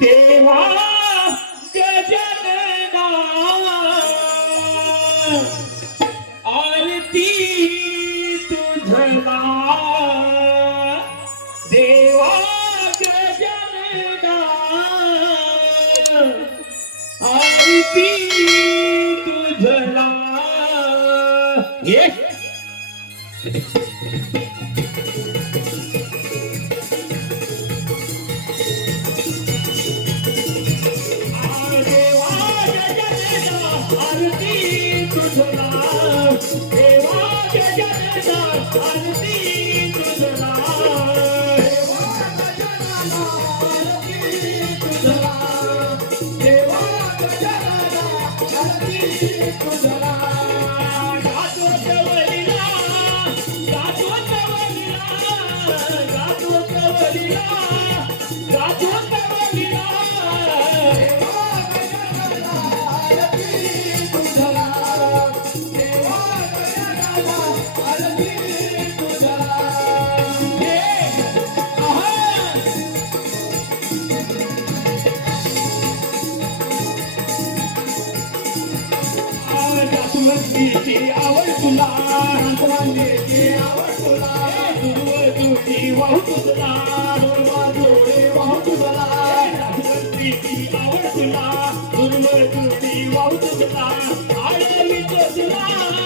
देवा गजनना आरती तुझला देवा गजनना आरती तुझला ये. दुर्वतीची आवड तुला. रांधवांदेची आवड तुला. दुर्वतुटी वाहू तुझला. दुर्वा जोडे वाहू तुझला. रांधवंतीची आवड तुला. दुर्वतुटी वाहू तुझला. आळवी तुला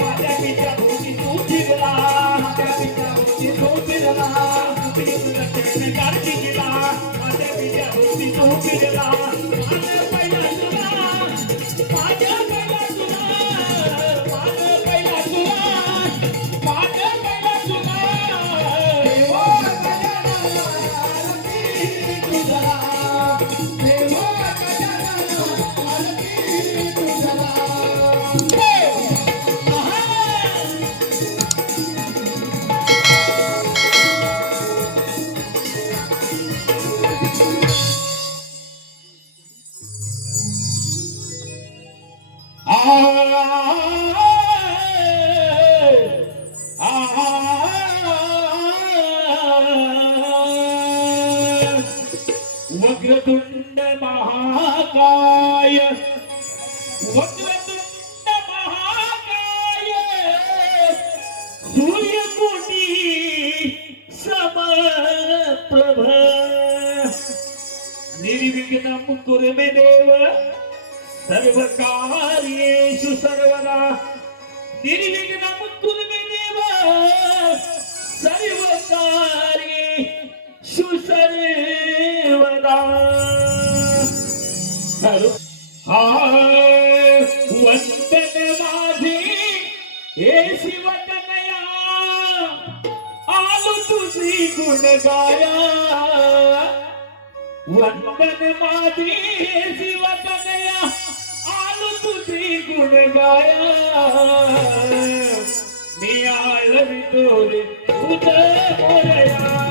वक्रतुंड महाकाय वक्रतुंड महाकाय सूर्यकोटी समप्रभ। निर्विघ्नं कुरु मे देव। सर्वकार्येषु सर्वदा निर्विघ्नं कुरु मे देव सर्वकार्येषु सर्वदा हाय, वंदन माझे हे शिवतनया आलो तुझी गुण गाया वंदन माझे हे शिवतनया तुझी गुण गाया मी आय लव्ह तोरे तुझं बोलया